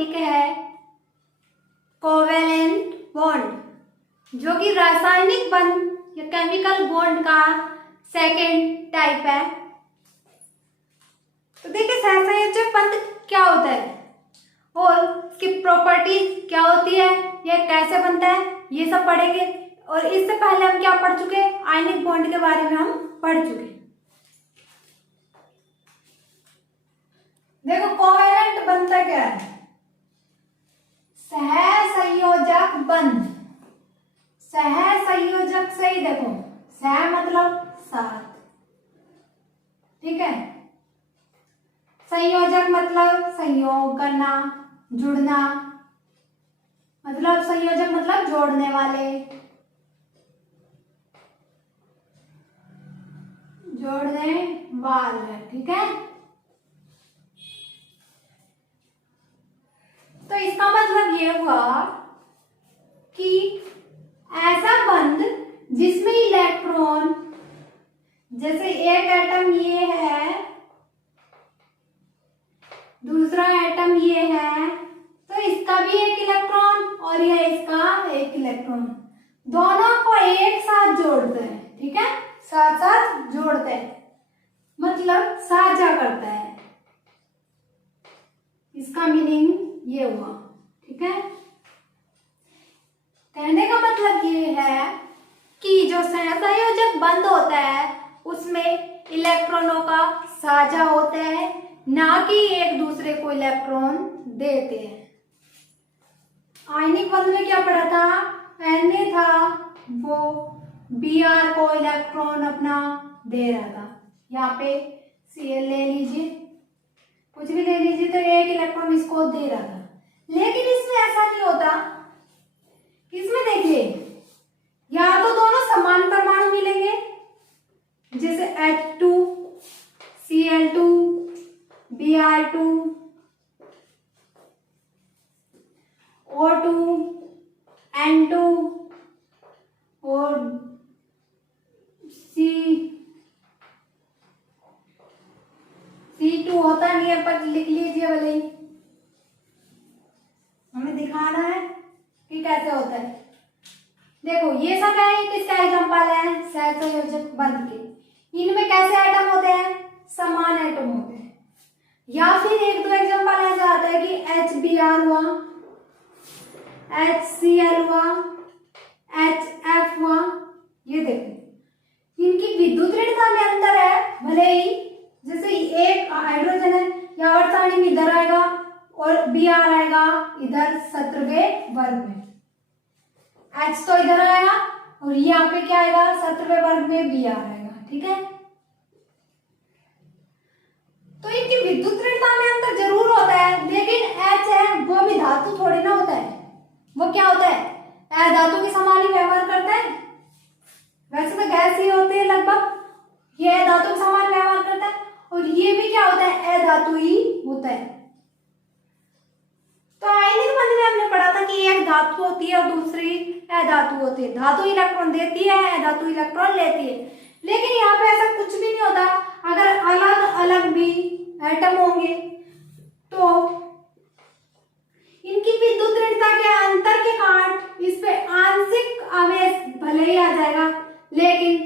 Topic है covalent bond, जो कि रासायनिक बंध या केमिकल बॉन्ड का सेकेंड टाइप है। तो देखिए सहसंयोजक बंध क्या होता है और इसकी प्रॉपर्टीज क्या होती है, यह कैसे बनता है, ये सब पढ़ेंगे। और इससे पहले हम क्या पढ़ चुके, आयनिक बॉन्ड के बारे में हम पढ़ चुके। देखो कोवेलेंट बनता क्या है, सहसंयोजक बंध। सहसंयोजक से ही देखो, सह मतलब साथ, ठीक है। संयोजक मतलब संयोग करना, जुड़ना, मतलब संयोजक मतलब जोड़ने वाले, जोड़ने वाले, ठीक है। तो इसका मतलब ये हुआ कि ऐसा बंध जिसमें इलेक्ट्रॉन, जैसे एक एटम ये है, दूसरा एटम ये है, तो इसका भी एक इलेक्ट्रॉन और यह इसका एक इलेक्ट्रॉन, दोनों को एक साथ जोड़ते हैं, ठीक है, साथ साथ जोड़ते हैं, मतलब साझा करता है। इसका मीनिंग ये हुआ, ठीक है। कहने का मतलब ये है कि जो सहसंयोजक बंध होता है उसमें इलेक्ट्रॉनों का साझा होता है, ना कि एक दूसरे को इलेक्ट्रॉन देते हैं। आयनिक बंध में क्या पढ़ा था, Na था, वो Br को इलेक्ट्रॉन अपना दे रहा था। यहाँ पे Cl ले लीजिए, कुछ भी ले लीजिए, तो एक इलेक्ट्रॉन इसको दे रहा था। लेकिन इसमें ऐसा नहीं होता। इसमें देखिए, या तो दोनों समान परमाणु मिलेंगे, जैसे H2, Cl2, Br2, O2, N2 और C2 होता नहीं है, पर लिख लीजिए भले ही, हमें दिखाना है कि कैसे होता है। देखो ये सब है, किसका एग्जांपल है, सहसंयोजक बंध के। इनमें कैसे एटम होते हैं, समान एटम होते हैं। या फिर एक दो एग्जांपल ऐसा आता है कि HBr हुआ, HCl हुआ, HF हुआ। ये देखो इनकी विद्युत ऋणता में अंतर है, भले ही जैसे एक हाइड्रोजन है, या अर्थाणी में इधर आएगा और Br आएगा इधर 17वें वर्ग में, H तो इधर आएगा और यहाँ पे क्या आएगा 17वें वर्ग में Br आएगा, ठीक है। तो इनकी विद्युत ऋणता में अंतर जरूर होता है, लेकिन H है वो भी धातु थोड़ी ना होता है, वो क्या होता है, अधातु के समान ही व्यवहार करता है। वैसे तो गैस ही होते हैं लगभग, ये अधातु के समान व्यवहार करता है, और ये भी क्या होता है, अधातु ही होता है। तो आयनिक बंध में हमने पढ़ा था कि एक धातु होती है और दूसरी अधातु होती है। धातु इलेक्ट्रॉन देती है, अधातु इलेक्ट्रॉन लेती है। लेकिन यहाँ पे ऐसा कुछ भी नहीं होता। अगर अलग अलग भी एटम होंगे तो इनकी विद्युत ऋणता के अंतर के कारण इस पे आंशिक आवेश भले ही आ जाएगा, लेकिन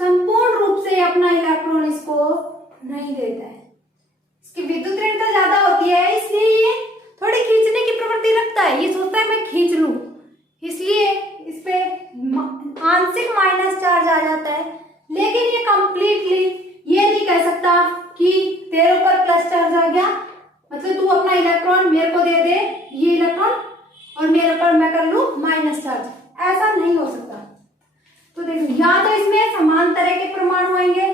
संपूर्ण रूप से अपना इलेक्ट्रॉन इसको नहीं देता है। इसकी विद्युत ऋणता ज्यादा होती है, इसलिए ये थोड़ी खींचने की प्रवृत्ति रखता है। ये सोचता है मैं खींच लूं, इसलिए इस पे आंशिक माइनस चार्ज आ जाता है। लेकिन ये कंप्लीटली ये नहीं कह सकता कि तेरे ऊपर प्लस चार्ज आ गया, मतलब तू अपना इलेक्ट्रॉन मेरे को दे दे, ये इलेक्ट्रॉन, और मेरे ऊपर मैं कर लूं माइनस चार्ज, ऐसा नहीं हो सकता। तो देखो यहाँ तो इसमें समान तरह के परमाणु आएंगे,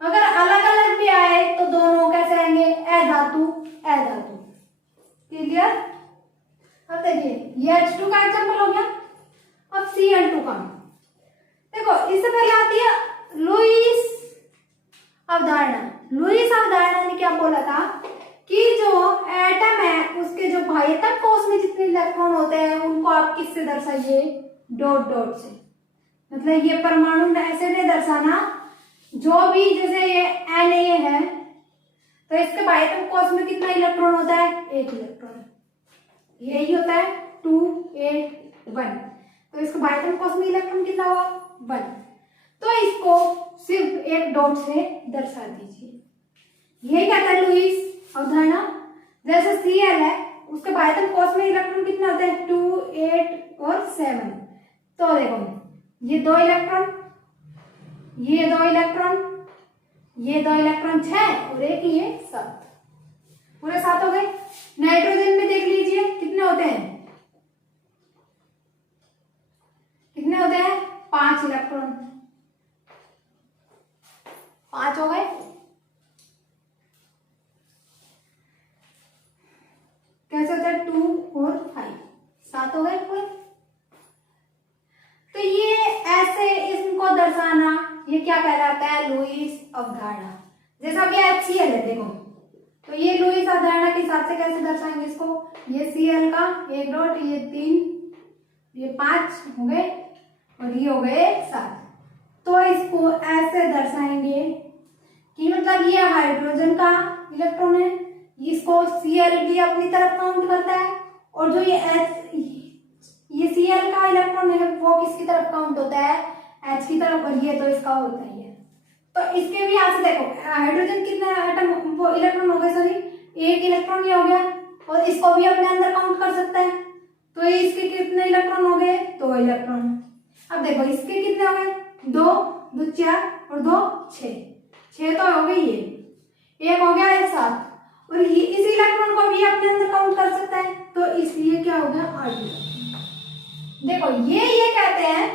अगर अलग अलग भी आए तो दोनों कैसे आएंगे, अधातु अधातु। क्लियर। अब देखिए ये H2 का एग्जांपल हो गया। अब Cl2 का देखो, इससे पहले आती है लुईस अवधारणा। लुईस अवधारणा ने क्या बोला था कि जो एटम है उसके जो बाह्यतम कोश में जितने इलेक्ट्रॉन होते हैं उनको आप किससे दर्शाइए, डॉट डॉट से। मतलब ये परमाणु ऐसे नहीं दर्शाना, जो भी जैसे ये Na है तो इसके बाह्यतम कोश में कितना इलेक्ट्रॉन होता है, एक इलेक्ट्रॉन। यही होता है 2 8 1। तो इसको बाय एटम में इलेक्ट्रॉन कितना हुआ 1। तो इसको सिर्फ एक डॉट से दर्शा दीजिए। यही कहता है लुईस अवधारणा। जैसे Cl है उसके बाय एटम में इलेक्ट्रॉन कितने होते हैं 2 8 और 7। तो देखो ये 2 इलेक्ट्रॉन, ये 2 इलेक्ट्रॉन, ये 2 इलेक्ट्रॉन 6 और एक ये 7, पूरे 7 हो गए। नाइट्रोजन में देख लीजिए कितने होते हैं, कितने होते हैं 5 इलेक्ट्रॉन, 5 हो गए। कैसे होता है 2 और 5, 7 हो गए पूरे। तो ये ऐसे इसको दर्शाना ये क्या कहलाता है लुईस अवधारणा। जैसा कि HCl है देखो, तो ये लुईस अवधारणा के हिसाब से कैसे दर्शाएंगे इसको, ये Cl का एक डॉट, ये 3, ये 5 हो गए और ये हो गए 7। तो इसको ऐसे दर्शाएंगे कि मतलब ये हाइड्रोजन का इलेक्ट्रॉन है, इसको Cl भी अपनी तरफ काउंट करता है, और जो ये Cl का इलेक्ट्रॉन है वो किसकी तरफ काउंट होता है H की तरफ, और ये तो इसका होता ही है। तो इसके भी यहाँ से देखो हाइड्रोजन कितना एटम वो इलेक्ट्रॉन हो गए, सॉरी एक इलेक्ट्रॉन ये हो गया, और इसको भी अपने अंदर काउंट कर सकता है। तो ये इसके कितने इलेक्ट्रॉन हो गए 2 इलेक्ट्रॉन। अब देखो इसके कितने हो गए 2 2 4 और 2 6, 6 तो हो गई, ये एक हो गया 7, और ये इस इलेक्ट्रॉन को भी अपने अंदर काउंट कर सकता है। तो इसलिए क्या हो गया 8 इलेक्ट्रॉन। देखो ये कहते हैं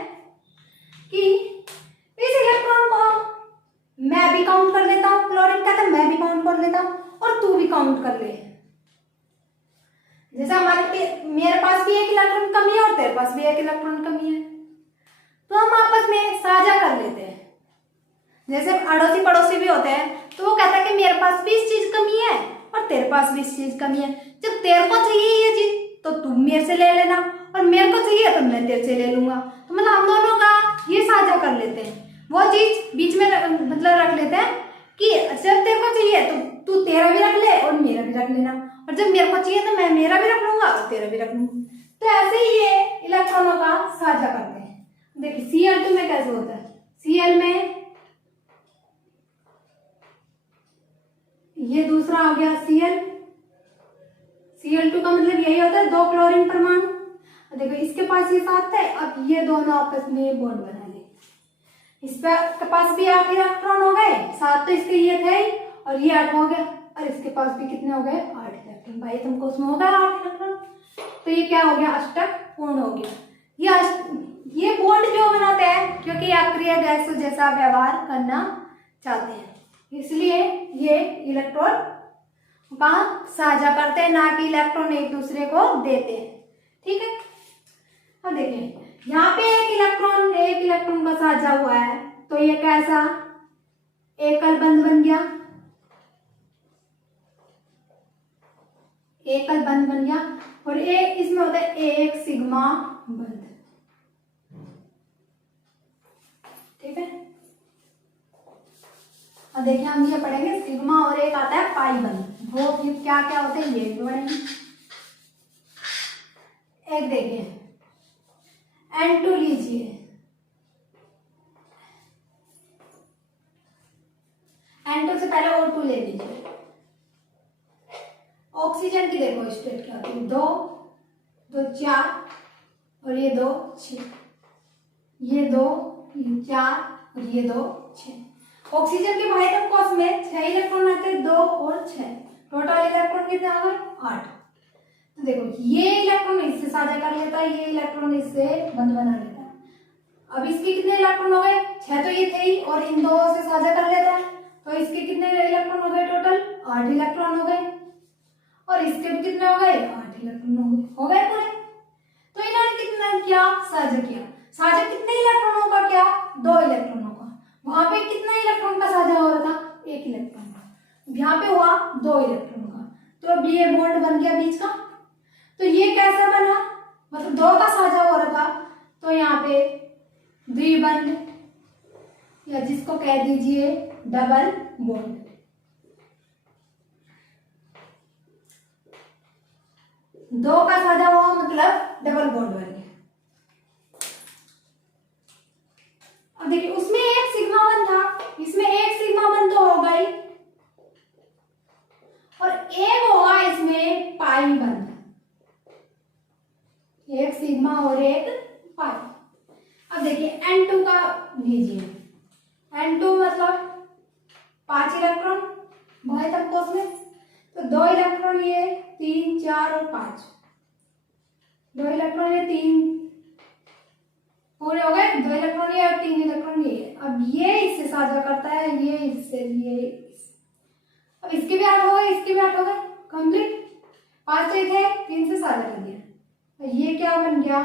कि इस इलेक्ट्रॉन को मैं भी काउंट कर लेता हूं, क्लोरीन कहता है मैं भी काउंट कर लेता हूं और तू भी काउंट कर ले। जैसे मेरे पास भी एक इलेक्ट्रॉन कमी है और तेरे पास भी एक इलेक्ट्रॉन कमी है, तो हम आपस में साझा कर लेते हैं। जैसे अड़ोसी पड़ोसी भी होते हैं, तो वो कहता है कि मेरे पास भी इस चीज कमी है और तेरे पास भी इस चीज कमी है। जब तेरे को चाहिए ये चीज तो तुम मेरे से ले लेना, और मेरे को चाहिए तो मैं तेरे से ले लूंगा। तो मतलब हम दोनों का ये साझा कर लेते हैं, वो चीज बीच में मतलब रख लेते हैं कि जब तेरे को चाहिए तो तू तेरा भी रख ले और मेरा भी रख लेना, और जब मेरे को चाहिए तो मैं मेरा भी रख लूंगा और तेरा भी रख लूंगा। तो ऐसे ही ये इलेक्ट्रॉनों का साझा करते हैं। देखिए Cl2 में कैसे होता है, Cl में ये दूसरा आ गया Cl2 का मतलब यही होता है 2 क्लोरीन परमाणु। देखो इसके पास ये 7 है, अब ये दोनों आपस में बॉन्ड बना ले। इसके पास भी 8 इलेक्ट्रॉन हो गए, 7 तो इसके ये थे और ये 8 हो गया, और इसके पास भी कितने हो गए 8 इलेक्ट्रॉन। भाई तुमको उसमें हो गया 8 इलेक्ट्रॉन, तो ये क्या हो गया अष्टक पूर्ण हो गया। ये बॉन्ड जो बनाते हैं क्योंकि अक्रिय गैसों जैसा व्यवहार करना चाहते हैं, इसलिए ये इलेक्ट्रॉन का साझा करते हैं, ना कि इलेक्ट्रॉन एक दूसरे को देते हैं। ठीक है, अब देखिए यहाँ पे एक इलेक्ट्रॉन का साझा हुआ है, तो ये कैसा एकल बंध बन गया, एकल बंध बन गया, और एक इसमें होता है एक सिग्मा बंध। ठीक है, अब देखिए हम ये पढ़ेंगे सिग्मा, और एक आता है पाई बंध। वो क्या क्या होते हैं ये भी पढ़ेंगे। एक देखिए N2 लीजिए, N2 से पहले O2 ले लीजिए। ऑक्सीजन की देखो स्टेट क्या होती है, 2 2 4 और ये 2 6, ये 2 ये 4 और ये 2 6। ऑक्सीजन के भाइटम कोष में 6 इलेक्ट्रॉन आते हैं, 2 और 6, टोटल इलेक्ट्रॉन कितने आ गए 8। तो देखो ये इलेक्ट्रॉन इससे साझा कर लेता है, ये इलेक्ट्रॉन इससे बंध बना लेता है। अब इसके कितने इलेक्ट्रॉन हो गए 6, तो ये थे ही, और इन 2 से साझा कर लेता है, तो इसके कितने इलेक्ट्रॉन हो गए टोटल 8 इलेक्ट्रॉन हो गए, और इसके भी कितने हो गए 8 इलेक्ट्रॉन हो गए पूरे। तो इन्होंने कितना किया साझा किया, साझा कितने इलेक्ट्रॉनों का किया 2 इलेक्ट्रॉनों का। वहां पे कितने इलेक्ट्रॉन का साझा हो रहा था 1 इलेक्ट्रॉन का, यहाँ पे हुआ 2 इलेक्ट्रॉन का। तो अब ये बॉन्ड बन गया बीच का। तो ये कैसा बना, मतलब 2 का साझा हो रहा था, तो यहाँ पे द्विबंध या जिसको कह दीजिए डबल बॉन्ड। दो का साझा हुआ मतलब डबल बॉन्ड बन गया। अब देखिए उसमें एक सिग्मा बन था, इसमें एक सिग्मा बन तो होगा ही, और एक होगा इसमें पाई बन, एक सिग्मा और एक पाई। अब देखिए N2 का लीजिए, N2 मतलब 5 इलेक्ट्रॉन भाई कोष में, तो 2 इलेक्ट्रॉन ये, 3 4 और 5, 2 इलेक्ट्रॉन ये, 3 पूरे हो गए, 2 इलेक्ट्रॉन ये और 3 इलेक्ट्रॉन ये। अब ये इससे साझा करता है, ये इससे, ये इससे। अब इसके भी 8 हो गए, इसके भी 8 हो गए, कंप्लीट। 5 थे, 3 से साझा कर दिया, तो ये क्या बन गया।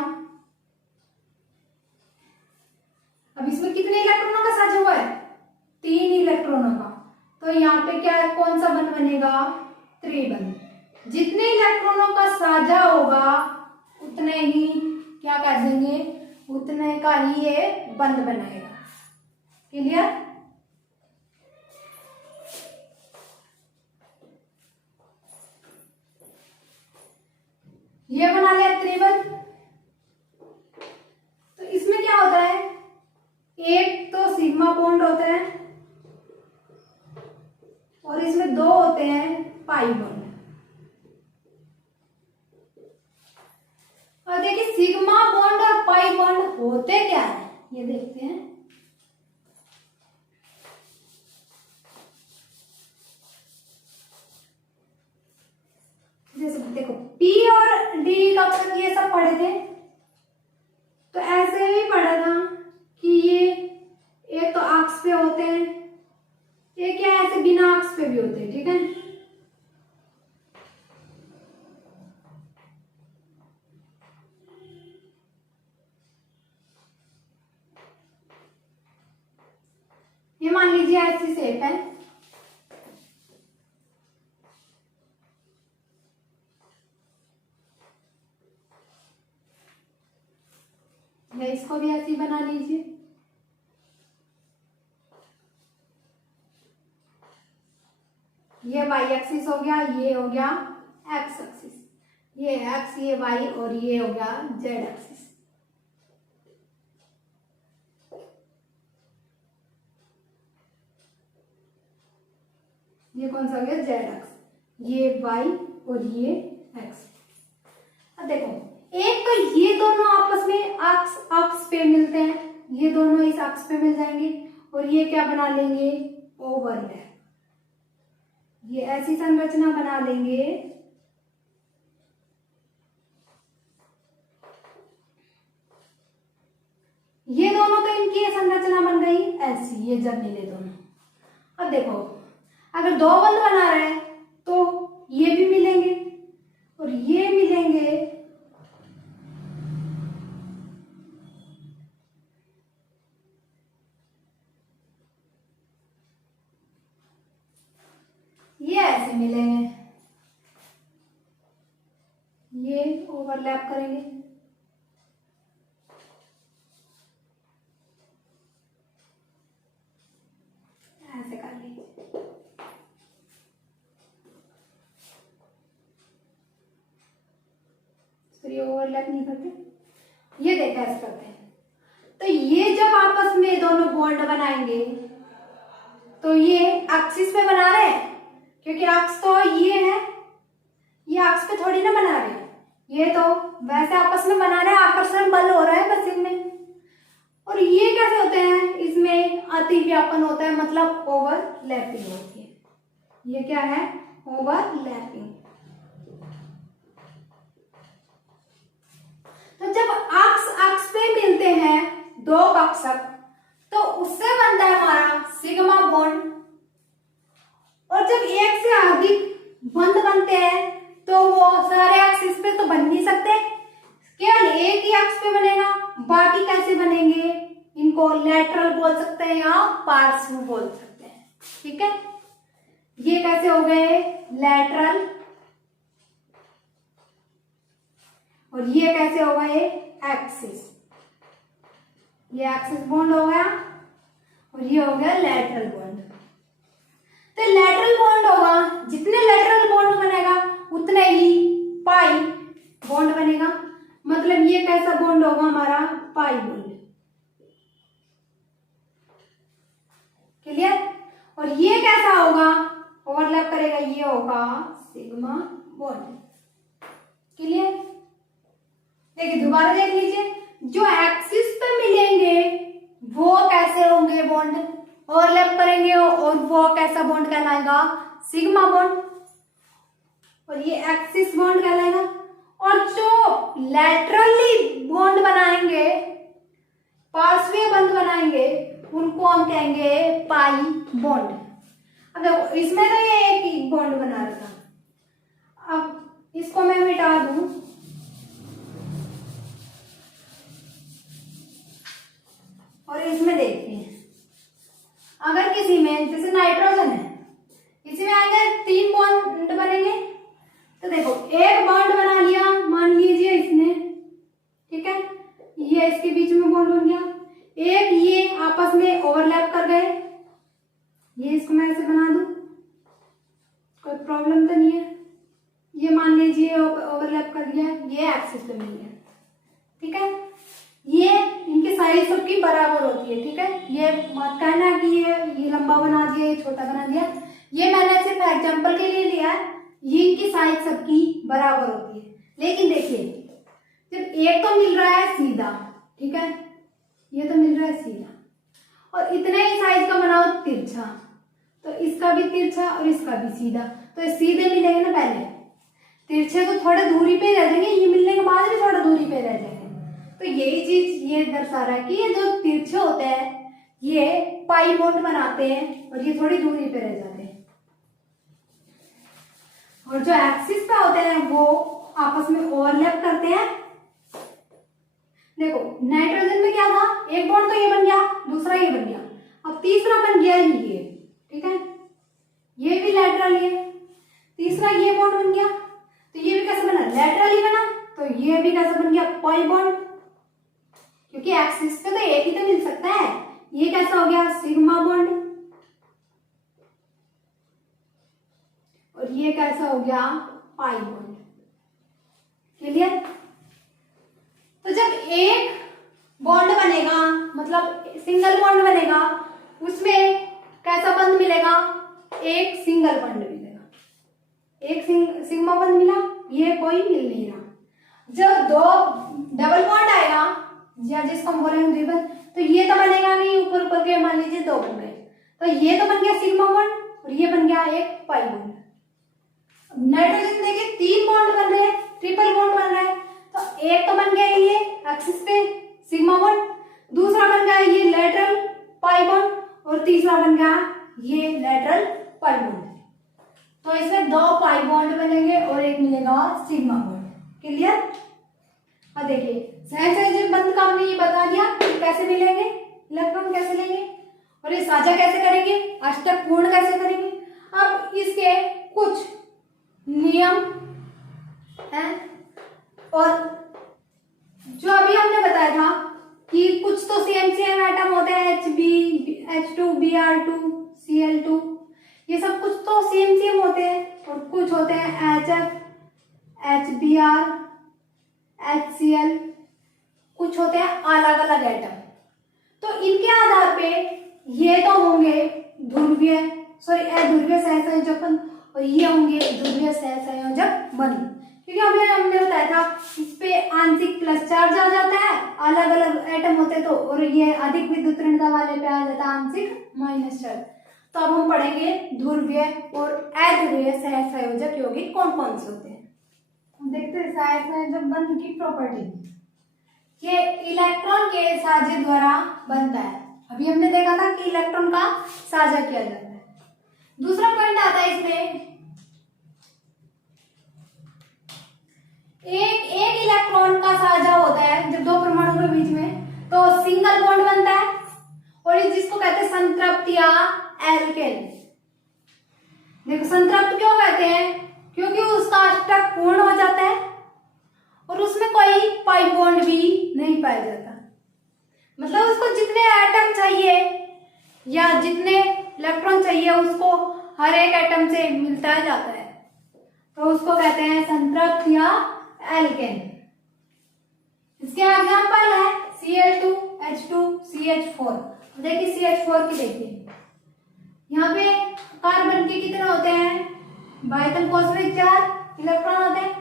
अब इसमें कितने इलेक्ट्रॉनों का साझा हुआ है, 3 इलेक्ट्रॉनों का, तो यहाँ पे क्या है, कौन सा बंध बनेगा, त्रिबंध। जितने इलेक्ट्रॉनों का साझा होगा उतने ही क्या कर देंगे, उतने का ही ये बंध बनाएगा। क्लियर। ये बना लिया त्रिबंध। तो इसमें क्या होता है, एक तो सिग्मा बॉन्ड होता है और इसमें 2 होते हैं पाई बॉन्ड। और देखिए सिग्मा बॉन्ड और पाई बॉन्ड होते क्या है, ये देखते हैं। जैसे देखो P और D कब ये सब पढ़े थे, तो ऐसे ही पढ़ा था कि ये एक तो अक्ष पे होते हैं, एक या ऐसे बिना अक्ष पे भी होते हैं, ठीक है। ये मान लीजिए ऐसी शेप है, या इसको भी ऐसी बना लीजिए। ये वाई एक्सिस हो गया, ये हो गया एक्स एक्सिस, ये एक्स, ये वाई और ये हो गया जेड एक्सिस। ये कौन सा हो गया, जेड एक्स, ये वाई और ये एक्स। अब देखो एक तो ये दोनों आपस में अक्ष अक्ष पे मिलते हैं, ये दोनों इस अक्ष पे मिल जाएंगे और ये क्या बना लेंगे, ओवरलैप। ये ऐसी संरचना बना लेंगे, ये दोनों तो इनकी संरचना बन गई ऐसी, ये जब मिले दोनों। अब देखो अगर 2 बंध बना रहे हैं तो ये भी मिलेंगे और ये मिलेंगे, ये ऐसे मिलेंगे, ये ओवरलैप करेंगे। ऐसे कर लीजिए, तो ये ओवरलैप नहीं करते, ये देखा ऐसे करते हैं। तो ये जब आपस में दोनों बॉन्ड बनाएंगे तो ये एक्सिस पे बना रहे हैं, क्योंकि अक्ष तो ये है, ये अक्ष पे थोड़ी ना बना रहे हैं, ये तो वैसे आपस में बना रहे हैं, आकर्षण बल हो रहा है बस इनमें। और ये कैसे होते हैं, इसमें अति व्यापन होता है, मतलब ओवरलैपिंग होती है। ये क्या है, ओवरलैपिंग। तो जब अक्ष अक्ष पे मिलते हैं 2 कक्षक, तो उससे बनता है हमारा सिग्मा बॉन्ड। और जब एक से अधिक बंध बनते हैं तो वो सारे एक्सिस पे तो बन नहीं सकते, केवल एक ही अक्ष पे बनेगा। बाकी कैसे बनेंगे, इनको लेटरल बोल सकते हैं या पार्श्व बोल सकते हैं, ठीक है। ये कैसे हो गए, लेटरल, और ये कैसे हो गए, एक्सिस। ये एक्सिस बॉन्ड हो गया और ये हो गया लेटरल बॉन्ड। तो लेटरल बॉन्ड होगा, जितने लेटरल बॉन्ड बनेगा उतने ही पाई ये कैसा बॉन्ड होगा हमारा, पाई बॉन्ड। क्लियर। और ये कैसा होगा, ओवरलैप करेगा, ये होगा सिग्मा बॉन्ड। क्लियर। देखिए दोबारा देख लीजिए, जो एक्सिस पे मिलेंगे वो कैसे होंगे बॉन्ड, ओवरलैप करेंगे और वो कैसा बॉन्ड कहलाएगा, सिग्मा बॉन्ड। और ये एक्सिस बॉन्ड कहलाएगा। और जो लैटरली बॉन्ड बनाएंगे, पार्श्वीय बंध बनाएंगे, उनको हम कहेंगे पाई बॉन्ड। अब देखो इसमें तो ये एक ही बॉन्ड बना रहा था, अब इसको मैं मिटा दूं, और इसमें देखते हैं, अगर किसी में जैसे नाइट्रोजन है, इसी में आएंगे 3 बॉन्ड बनेंगे। तो देखो एक बॉन्ड बना लिया, मान लीजिए इसने, ठीक है, ये इसके बीच में बॉन्ड बन गया, एक ये आपस में ओवरलैप कर गए, ये इसको मैं ऐसे बना दूं, कोई प्रॉब्लम तो नहीं है। ये मान लीजिए ओवरलैप कर दिया, ये एक्सिस पे मिल गया, ठीक है। ये इनकी साइज सबकी बराबर होती है, ठीक है। ये मत कहना कि ये लंबा बना दिया, ये छोटा बना दिया, ये मैंने सिर्फ एग्जांपल के लिए लिया है। ये इनकी साइज सबकी बराबर होती है। लेकिन देखिए जब एक तो मिल रहा है सीधा, ठीक है, ये तो मिल रहा है सीधा, और इतने ही साइज का बनाओ तिरछा, तो इसका भी तिरछा और इसका भी सीधा, तो ये सीधे मिलेंगे ना, पहले तिरछे तो थोड़े दूरी पे रह जाएंगे, ये मिलने के बाद भी थोड़ा दूरी पे रह जाएंगे। तो यही चीज ये दर्शा रहा है कि ये जो तिरछे होते हैं ये पाई बॉन्ड बनाते हैं और ये थोड़ी दूरी पे रह जाते हैं, और जो एक्सिस पे होते हैं वो आपस में ओवरलैप करते हैं। देखो नाइट्रोजन में क्या था, एक बॉन्ड तो ये बन गया, दूसरा ये बन गया, अब तीसरा बन गया ये, ठीक है, ये भी लैटरल है, तीसरा ये बॉन्ड बन गया, तो ये भी कैसे बना, लैटरली बना, तो ये भी कैसे बन गया, पाई बॉन्ड, क्योंकि एक्सिस पे तो एक ही तो मिल सकता है। ये कैसा हो गया, सिग्मा बॉन्ड, और ये कैसा हो गया, पाई बॉन्ड। क्लियर। तो जब एक बॉन्ड बनेगा, मतलब सिंगल बॉन्ड बनेगा, उसमें कैसा बंध मिलेगा, एक सिंगल बॉन्ड मिलेगा, एक सिग्मा बॉन्ड मिला, ये कोई मिल नहीं रहा। जब दो डबल बॉन्ड आएगा या जिसको हम बोलेंगे द्विबंध, तो ये तो बनेगा नहीं, ऊपर ऊपर के मान लीजिए 2 बन गए, तो ये तो बन गया सिग्मा बॉन्ड और ये बन गया एक पाई बॉन्ड। नाइट्रोजन देखिए 3 बॉन्ड बन रहे हैं, ट्रिपल बॉन्ड बन रहा है, तो एक तो बन गया ये एक्सिस पे सिग्मा बॉन्ड, दूसरा बन गया ये लेटरल पाई बॉन्ड, और तीसरा बन गया ये लेटरल पाई बॉन्ड। तो इसमें 2 पाई बॉन्ड बनेंगे और एक मिलेगा सिग्मा बॉन्ड। क्लियर। और देखिए सहसंयोजक बंध का हमने ये बता दिया कि कैसे मिलेंगे, इलेक्ट्रॉन कैसे लेंगे, और ये साझा कैसे करेंगे, अष्टक पूर्ण कैसे करेंगे। अब इसके कुछ नियम हैं, और जो अभी हमने बताया था कि कुछ तो सेम एटम होते हैं, H2 Br2 Cl2, ये सब कुछ तो सेम होते हैं, और कुछ होते हैं HF HBr HCl, कुछ होते हैं अलग अलग एटम। तो इनके आधार पे ये तो होंगे अध्रुवीय सहसंयोजक बंध, और ये होंगे ध्रुवीय सहसंयोजक बंध, क्योंकि अभी हमने बताया था इस पे आंशिक प्लस चार्ज आ जाता है, अलग अलग एटम होते तो, और ये अधिक विद्युत ऋणता वाले पे आ जाता है आंशिक माइनस चार्ज। तो अब हम पढ़ेंगे ध्रुवीय और अध्रुवीय सहसंयोजक यौगिक कौन कौन से होते हैं। हम देखते हैं सहसंयोजक बंध की प्रॉपर्टी। ये इलेक्ट्रॉन के साझे द्वारा बनता है, अभी हमने देखा था कि इलेक्ट्रॉन का साझा किया जाता है। दूसरा पॉइंट आता है इसमें, एक इलेक्ट्रॉन का साझा होता है जब 2 परमाणु के बीच में, तो सिंगल बॉन्ड बनता है, और ये जिसको कहते हैं संतृप्त या एल्केन। देखो संतृप्त क्यों कहते हैं, क्योंकि उसका अष्टक पूर्ण हो जाता है और उसमें कोई पाई बॉन्ड भी नहीं पाया जाता, मतलब उसको जितने एटम चाहिए या जितने इलेक्ट्रॉन चाहिए उसको हर एक एटम से मिलता जाता है, तो उसको कहते हैं संतृप्त या एल्केन। इसके एग्जाम्पल है Cl2, H2, CH4। देखिए CH4 की देखिए, यहाँ पे कार्बन के कितने होते हैं, बाइथम फॉस्फेट 4 इलेक्ट्रॉन होते हैं,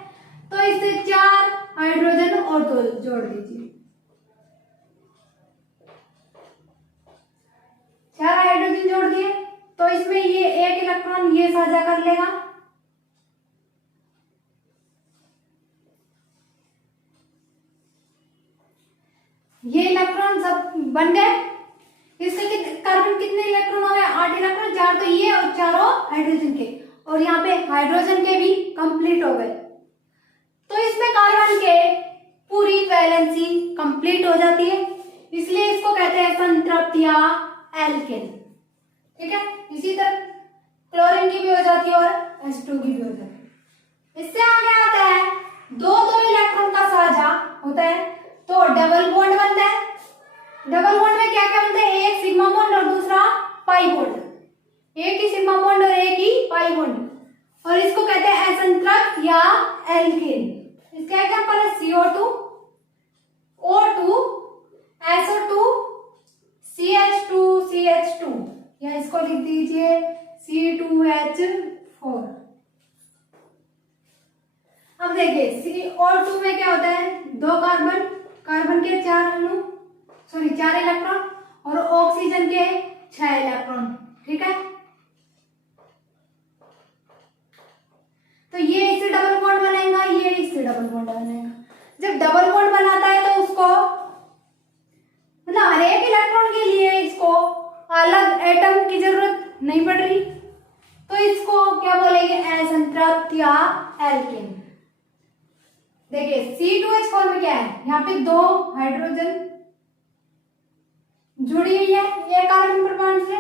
तो इससे 4 हाइड्रोजन और 2 जोड़ दीजिए, 4 हाइड्रोजन जोड़ दिए, तो इसमें ये 1 इलेक्ट्रॉन ये साझा कर लेगा, ये इलेक्ट्रॉन सब बन गए। इसके कार्बन कितने इलेक्ट्रॉन हो गए, 8 इलेक्ट्रॉन, 4 तो ये और 4 हाइड्रोजन के, और यहाँ पे हाइड्रोजन के भी कंप्लीट हो गए। तो इसमें कार्बन के पूरी वैलेंसी कंप्लीट हो जाती है, इसलिए इसको कहते हैं संतृप्त या एल्केन। ठीक है, इसी तरह क्लोरीन की भी हो जाती है और H2 की भी हो जाती है। इससे आगे आता है दो इलेक्ट्रॉन का साझा होता है तो डबल बॉन्ड बनता है। डबल बॉन्ड में क्या क्या बनता है, एक सिग्मा बॉन्ड और दूसरा पाई बॉन्ड, एक ही सिग्मा बॉन्ड और एक ही पाई बॉन्ड, और इसको कहते हैं असंतृप्त या एल्केन। इसका एग्जांपल है CO2, O2, SO2, CH2, CH2, या इसको लिख दीजिए C2H4। अब देखिए CO2 में क्या होता है, 2 कार्बन के 4 इलेक्ट्रॉन और ऑक्सीजन के 6 इलेक्ट्रॉन। ठीक है, तो ये इससे डबल बॉन्ड बनेगा, ये इससे डबल बॉन्ड बनेगा। जब डबल बॉन्ड बनाता है तो उसको मतलब हर एक इलेक्ट्रॉन के लिए इसको अलग एटम की जरूरत नहीं पड़ रही, तो इसको क्या बोलेंगे, असंतृप्त या एल्केन। देखिए C2H4 में क्या है, यहाँ पे 2 हाइड्रोजन जुड़ी हुई है एक कार्बन परमाणु से,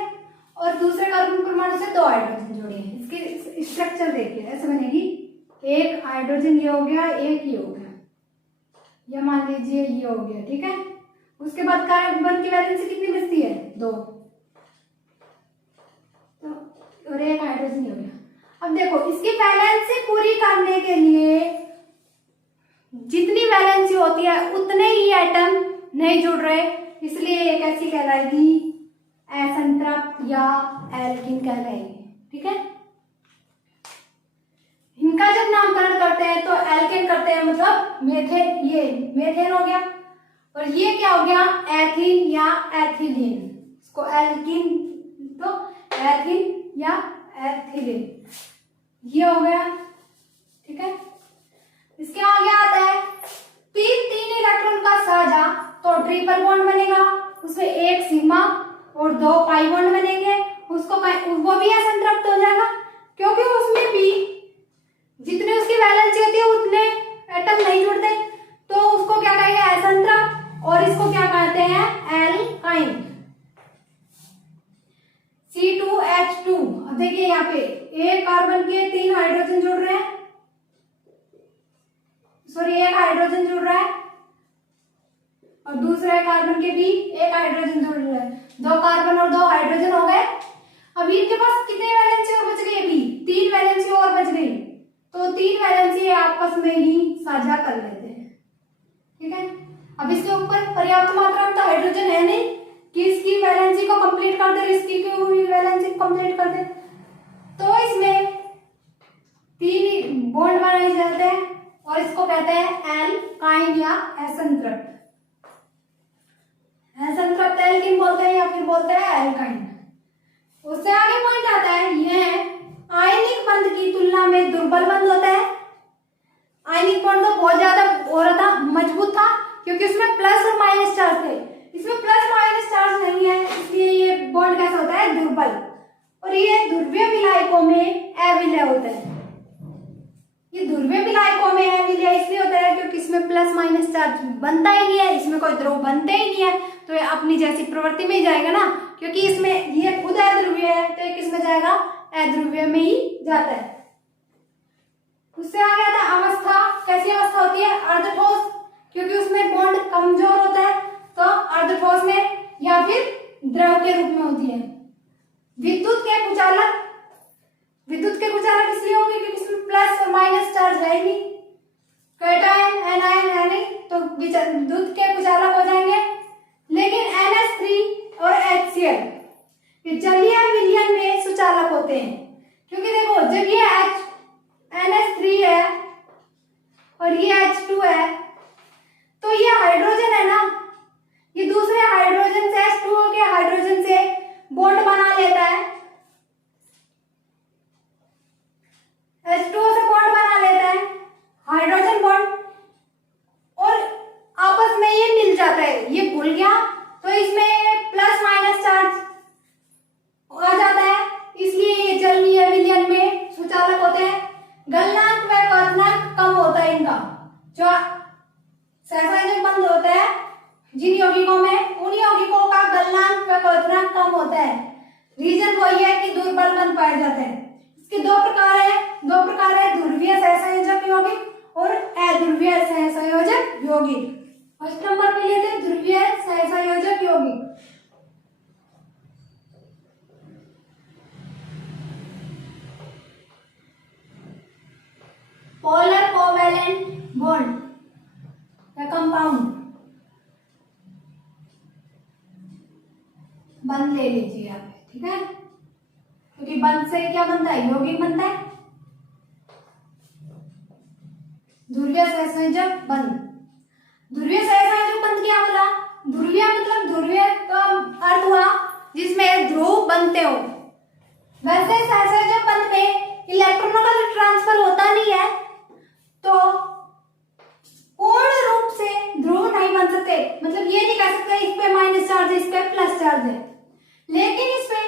और दूसरे कार्बन परमाणु से 2 हाइड्रोजन जुड़ी है। इसकी स्ट्रक्चर देखिए ऐसे बनेगी, एक हाइड्रोजन ये हो गया, एक ये हो गया, या मान लीजिए ये हो गया। ठीक है, उसके बाद कार्बन की वैलेंसी कितनी बचती है, 2, तो और एक हाइड्रोजन हो गया। अब देखो इसकी वैलेंसी पूरी करने के लिए जितनी वैलेंसी होती है उतने ही एटम नहीं जुड़ रहे, इसलिए ये कैसी कहलाएगी, असंतृप्त या एल्कीन कहलाएगी। ठीक है, इनका जब नामकरण करते हैं तो एल्केन करते हैं, मतलब मेथेन, ये मेथेन हो गया, और ये क्या हो गया, एथीन या एथिलीन। इसको एल्कीन तो एथीन या एथिलीन ये हो गया। ठीक है, इसके आगे आता है 3 इलेक्ट्रॉन का साझा, तो ट्रिपल बॉन्ड बनेगा, उसमें एक सिग्मा और 2 पाई बॉन्ड बनेंगे, उसको वो भी असंतृप्त हो जाएगा, क्योंकि उसमें भी जितनी उसकी वैलेंसी होती है उतने एटम नहीं जुड़ते, तो उसको क्या कहेंगे, असंतृप्त, और इसको क्या कहते हैं, एल्काइन। C2H2, अब देखिए यहाँ पे एक कार्बन के 3 हाइड्रोजन जुड़ रहे हैं, एक हाइड्रोजन जुड़ रहा है, और दूसरे कार्बन के भी एक हाइड्रोजन जुड़ रहा है, 2 कार्बन और 2 हाइड्रोजन हो गए। अब इनके पास कितनी वैलेंसी और बच गई, अभी 3 वैलेंसी और बच गई, तो 3 वैलेंसी आपस में ही साझा कर लेते हैं। ठीक है, अब इसके ऊपर पर्याप्त मात्रा में तो हाइड्रोजन है नहीं कि इसकी वैलेंसी को कंप्लीट कर दे, इसकी वैलेंसी को कंप्लीट कर दे, तो इसमें 3 बॉन्ड बनाए जाते हैं, और इसको कहते हैं एल्काइन या असंतृप्त। असंतृप्त एल्कीन बोलते हैं या फिर बोलते हैं एल्काइन। उससे आगे पॉइंट आता है, यह आयनिक बंध की तुलना में दुर्बल बंध होता है। आयनिक बॉन्ड तो बहुत ज्यादा हो रहा था, मजबूत था, क्योंकि उसमें प्लस और माइनस चार्ज थे, इसमें प्लस माइनस चार्ज नहीं है, इसलिए ये बॉन्ड कैसा होता है, दुर्बल, और ये ध्रुवीय विलायकों में अविलय होता है। ये ध्रुवीय विलायकों में अविलय इसलिए होता है क्योंकि इसमें प्लस माइनस चार्ज बनता ही नहीं है, इसमें कोई ध्रुव बनते ही नहीं है, तो ये अपनी जैसी प्रवृत्ति में ही जाएगा ना, क्योंकि इसमें ये खुद अध्रुवीय है, तो ये किसमें जाएगा, अध्रुवीय में ही जाता है। उससे आगे आता है अवस्था, कैसी अवस्था होती है, अर्धठोस, क्योंकि उसमें बॉन्ड कमजोर होता है, तो अर्धठोस में या फिर द्रव के रूप में होती है। विद्युत के कुचालक, विद्युत के कुचालक इसलिए होंगे क्योंकि इसमें प्लस और माइनस चार्ज है ही नहीं, कैटायन एनायन है नहीं, तो दूध के कुचालक हो जाएंगे। लेकिन NH3 और HCl ये जलीय विलयन में सुचालक होते हैं, क्योंकि देखो जब ये NH3 है और ये H2 है, तो ये हाइड्रोजन है ना, ये दूसरे हाइड्रोजन से H2O के हाइड्रोजन से बॉन्ड बना लेता है, H2O से बॉन्ड बना लेता है, हाइड्रोजन बॉन्ड, और आपस में ये मिल जाता है, ये भूल गया तो इसमें प्लस माइनस चार्ज आ जाता है, इसलिए ये जलीय विलयन में सुचालक होते हैं। गलनांक व क्वथनांक कम होता है इनका, जो सहसंयोजक बंध होता है जिन यौगिकों में, उन यौगिकों का गलनांक व क्वथनांक कम होता है। रीजन वही है कि दुर्बल बंध पाए जाते हैं। इसके दो प्रकार है ध्रुवीय सहसंयोजक यौगिक और अध्रुवीय सहसंयोजक यौगिक। फर्स्ट नंबर पे लेते हैं ध्रुवीय सहसंयोजक यौगिक। पोलर कोवैलेंट बॉन्ड या कंपाउंड बंध ले लीजिए आप, ठीक है, क्योंकि बंध से क्या बनता है, यौगिक बनता है। ध्रुवीय सहसंयोजक बंध, ध्रुवीय सहसंयोजक बंध क्या बोला, ध्रुवीय मतलब ध्रुवीय का अर्थ हुआ जिसमें ध्रुव बनते हो। वैसे सहसंयोजक बंध में इलेक्ट्रॉनों का ट्रांसफर होता नहीं है, तो पूर्ण रूप से ध्रुव नहीं बन सकते, मतलब ये नहीं कह सकते इस पे माइनस चार्ज है, इस पे प्लस चार्ज है। लेकिन इस पे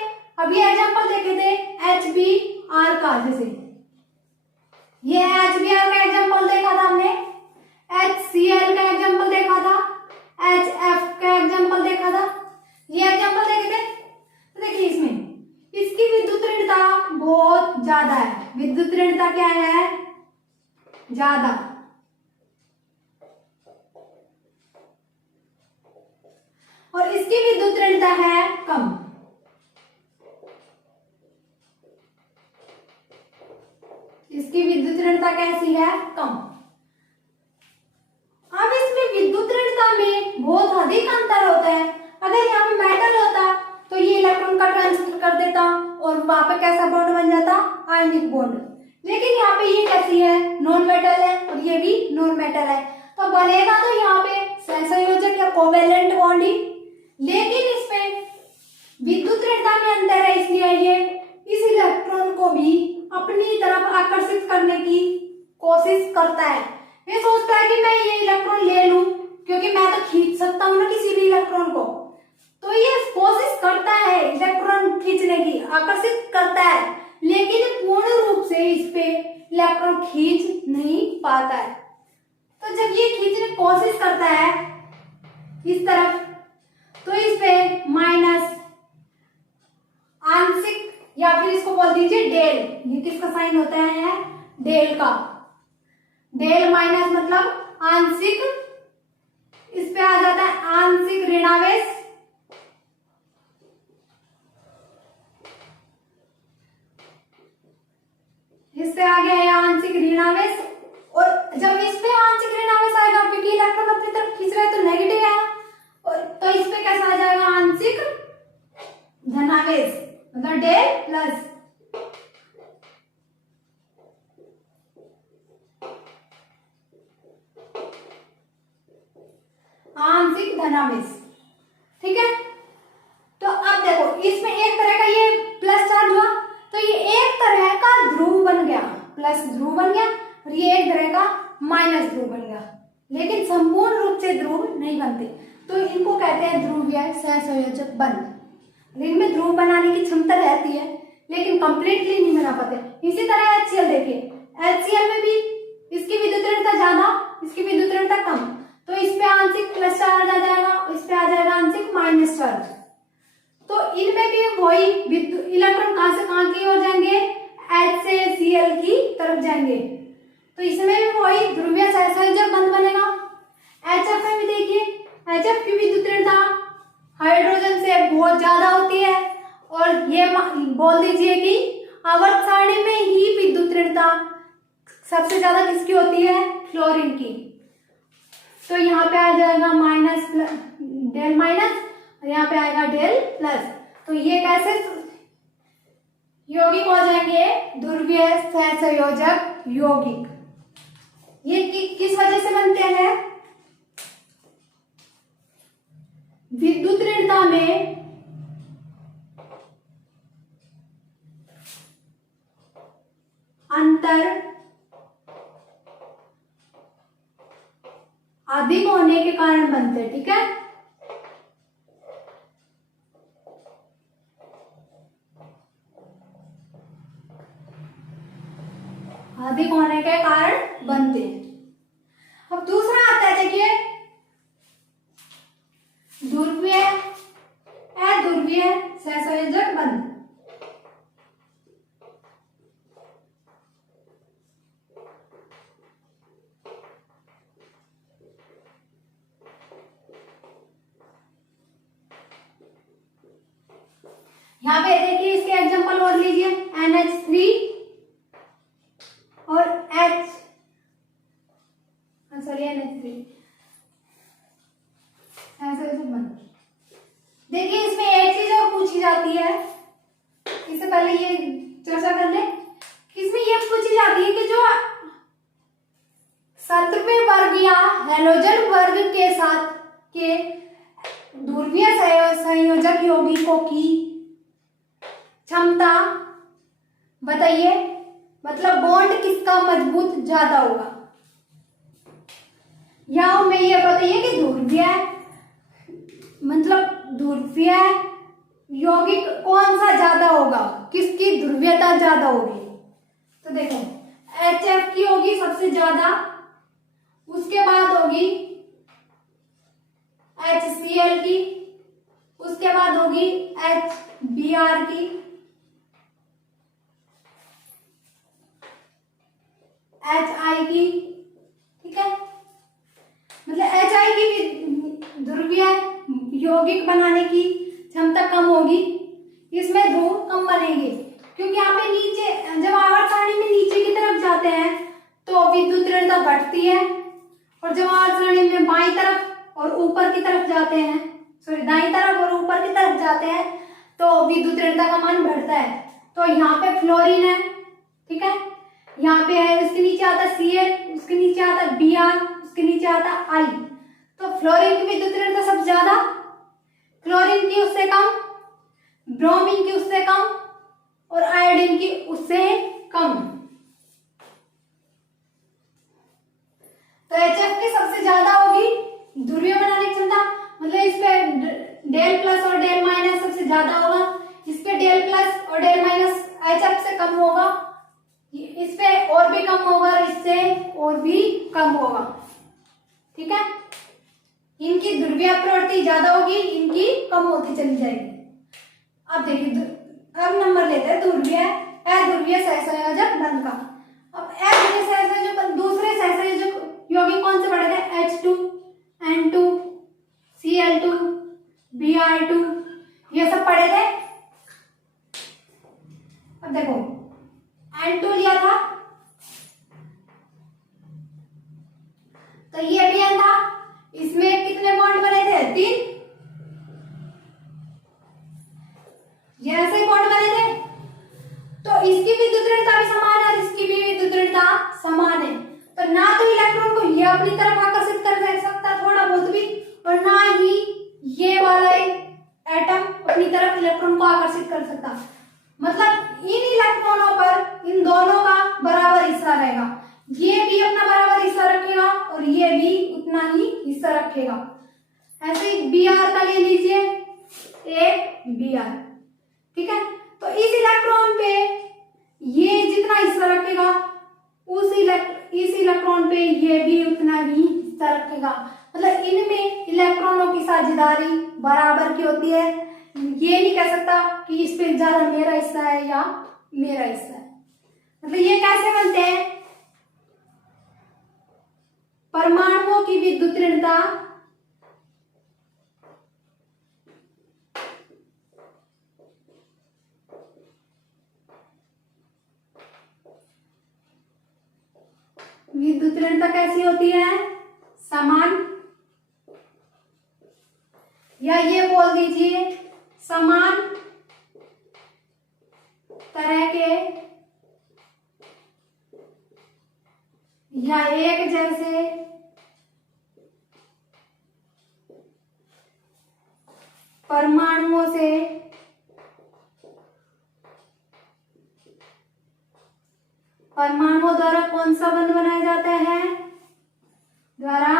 अभी एग्जांपल देखे थे HBr का, जैसे ये HBr का एग्जांपल देखा था हमने, HCl का एग्जांपल देखा था, HF का एग्जांपल देखा था, ये एग्जांपल देखे थे। तो देखिए इसमें इसकी विद्युत ऋणता बहुत ज्यादा है, विद्युत ऋणता क्या है, ज्यादा, और इसकी विद्युत ऋणता है कम। इसकी विद्युत ऋणता कैसी है, कम। अब इसमें विद्युत ऋणता में बहुत अधिक अंतर होता है। अगर यहाँ पे मेटल होता तो ये इलेक्ट्रॉन का ट्रांसफर कर देता और वहां पे कैसा बॉन्ड बन जाता, आयनिक बॉन्ड। लेकिन यहाँ पे ये कैसी है, नॉन मेटल है और ये भी नॉन मेटल है, तो बनेगा तो यहाँ पे सहसंयोजक या कोवेलेंट बॉन्ड ही। लेकिन इसमें विद्युत ऋणता में अंतर है, इसलिए ये इस इलेक्ट्रॉन को भी अपनी तरफ आकर्षित करने की कोशिश करता है। ये सोचता है कि मैं ये इलेक्ट्रॉन ले लूं, क्योंकि मैं तो खींच सकता हूं ना किसी भी इलेक्ट्रॉन को, तो ये कोशिश करता है इलेक्ट्रॉन खींचने की, आकर्षित करता है, लेकिन पूर्ण रूप से इस पे इलेक्ट्रॉन खींच नहीं पाता है। तो जब ये खींचने की कोशिश करता है इस तरफ, तो इस पे माइनस आंशिक, या फिर इसको बोल दीजिए डेल, ये किसका साइन होता है, डेल का, डेल माइनस मतलब आंशिक, इस पे आ जाता है आंशिक ऋणावेश, इस पे आ गया है आंशिक ऋणावेश। और जब इस पे आंशिक ऋणावेश आएगा, क्योंकि इलेक्ट्रॉन अपनी तरफ खींच रहा है तो नेगेटिव है, और तो इस पे कैसा आ जाएगा, आंशिक धनावेश, मतलब डेल प्लस। आंशिक धनावेश, ठीक है। तो अब देखो इसमें एक तरह का ये प्लस चार्ज हुआ, तो ये एक तरह का ध्रुव बन गया, प्लस ध्रुव बन गया, और ये एक तरह का माइनस ध्रुव बन गया। लेकिन संपूर्ण रूप से ध्रुव नहीं बनते, तो इनको कहते हैं ध्रुवीय सहसंयोजक बंध। इनमें ध्रुव बनाने की क्षमता रहती है, लेकिन कंप्लीटली नहीं बना पाते। इसी तरह HCl देखिए, HCl में भी इसकी विद्युत ऋणता ज्यादा, इसकी विद्युत ऋणता कम, तो इस पे आंशिक प्लस चार्ज आ जाएगा, इस पे आ जाएगा आंशिक माइनस चार्ज। तो इनमें भी वही इलेक्ट्रॉन कहां से कहां की ओर जाएंगे, H से Cl की तरफ जाएंगे, तो इसमें भी वही ध्रुवीय सहसंयोजक बंध बनेगा। HF में भी देखिए, HF की विद्युत ऋणता हाइड्रोजन से बहुत ज्यादा होती है, और ये बोल दीजिए कि आवर्त सारणी में ही विद्युत ऋणता सबसे ज्यादा किसकी होती है, फ्लोरीन की। तो यहाँ पे आ जाएगा माइनस डेल माइनस और यहाँ पे आएगा डेल प्लस। तो ये कैसे यौगिक हो जाएंगे? ध्रुवीय सहसंयोजक यौगिक। ये किस वजह से बनते हैं? विद्युत ऋणता में अंतर अधिक होने के कारण बनते हैं। ठीक है, अधिक होने के कारण बनते हैं। अब दूसरा आता है, देखिए ध्रुवीय अध्रुवीय सहसंयोजक बंध। यहाँ पे देखिए इसके एग्जांपल और लीजिए, NH3 और NH3 देखिए इसमें एक चीज और पूछी जाती है, इससे पहले ये चर्चा कर ले। इसमें ये पूछी जाती है कि जो सत्रहवें वर्ग या हैलोजन वर्ग के साथ के ध्रुवीय संयोजक यौगिकों की क्षमता बताइए, मतलब बॉन्ड किसका मजबूत ज्यादा होगा। या हमें ये बताइए कि ध्रुवीय मतलब ध्रुवीय यौगिक कौन सा ज्यादा होगा, किसकी ध्रुवीयता ज्यादा होगी। तो देखो HF की होगी सबसे ज्यादा, उसके बाद होगी HCl की, उसके बाद होगी HBr की, HI की। ठीक है, मतलब HI की भी ध्रुवीय यौगिक बनाने की क्षमता कम होगी, इसमें ध्रुव कम बनेंगे, क्योंकि यहाँ पे नीचे जब आवर्त सारणी में नीचे की तरफ जाते हैं तो विद्युत ऋणता घटती है, और जब आवर्त सारणी में बाईं तरफ और ऊपर की तरफ जाते हैं, सॉरी दाईं तरफ और ऊपर की तरफ जाते हैं तो विद्युत ऋणता का मान बढ़ता है। तो यहाँ पे फ्लोरीन है, ठीक है, यहाँ पे है, उसके नीचे आता है Cl, उसके नीचे आता है Br, उसके नीचे आता है I। तो फ्लोरीन की विद्युत ऋणता सबसे ज्यादा, क्लोरीन की उससे कम, ब्रोमीन की उससे कम और आयोडीन की उससे कम। तो HF की सबसे ज्यादा होगी ध्रुवीय बनाने की क्षमता, मतलब इस पे डेल प्लस और डेल माइनस सबसे ज्यादा होगा, इस पे डेल प्लस और डेल माइनस HF से कम होगा, इस पे और भी कम होगा, इससे और भी कम होगा। ठीक है, इनकी ध्रुवीय प्रवृत्ति ज्यादा होगी, इनकी कम होती चली जाएगी। अब देखिए, अब नंबर लेते हैं ध्रुवीय अध्रुवीय सहसंयोजक बंध का। अब अध्रुवीय सहसंयोजक बंध दूसरे सहसंयोजक यौगिक कौन से पढ़े थे? H2, N2, Cl2, Br2, ये सब पढ़े थे। अब देखो N2 लिया था तो ये भी N था, इसमें कितने बॉन्ड बने थे? 3। ये ऐसे बॉन्ड बने थे, तो इसकी विद्युत ऋणता भी समान है और इसकी भी विद्युत ऋणता समान है। तो ना तो इलेक्ट्रॉन को ये अपनी तरफ आकर्षित कर सकता थोड़ा बहुत भी, और ना ही ये वाला एटम अपनी तरफ इलेक्ट्रॉन को आकर्षित कर सकता। मतलब इन इलेक्ट्रॉनों पर इन दोनों का बराबर हिस्सा रहेगा, ये भी अपना बराबर हिस्सा रखेगा और ये भी उतना ही हिस्सा रखेगा। ऐसे ही Br का ले लीजिए, एक Br, ठीक है। तो इस इलेक्ट्रॉन पे ये जितना हिस्सा रखेगा इस इलेक्ट्रॉन पे ये भी उतना ही हिस्सा रखेगा। मतलब इनमें इलेक्ट्रॉनों की साझेदारी बराबर की होती है। ये नहीं कह सकता कि इस पे ज्यादा मेरा हिस्सा है या मेरा हिस्सा है। मतलब ये कैसे बनते हैं? परमाणुओं की विद्युत ऋणता कैसी होती है? समान या ये बोल दीजिए समान तरह के या एक जैसे परमाणुओं से परमाणुओं द्वारा कौन सा बंध बनाया जाता है? द्वारा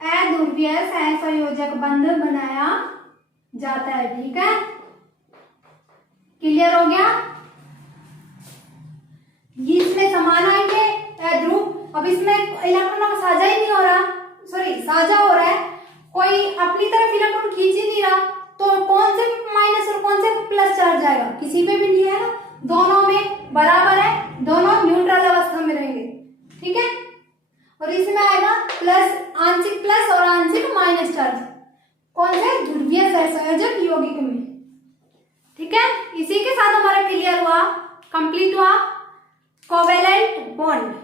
अध्रुवीय सहसंयोजक बंध बनाया जाता है। ठीक है, क्लियर हो गया? इसमें समान आएंगे अध्रुव। अब इसमें इलेक्ट्रॉनों का साझा ही नहीं हो रहा, सॉरी साझा हो रहा है, कोई अपनी तरफ इलेक्ट्रॉन खींच ही नहीं रहा, तो कौन से माइनस और कौन से प्लस चार्ज आएगा? किसी पे भी नहीं है ना, दोनों में बराबर है, दोनों न्यूट्रल अवस्था में रहेंगे। ठीक है, और इसमें आएगा प्लस, आंशिक प्लस और आंशिक माइनस चार्ज, कौन से? ध्रुवीय सहसंयोजक यौगिक में। ठीक है, इसी के साथ हमारा क्लियर हुआ, कंप्लीट हुआ कोवेलेंट बॉन्ड।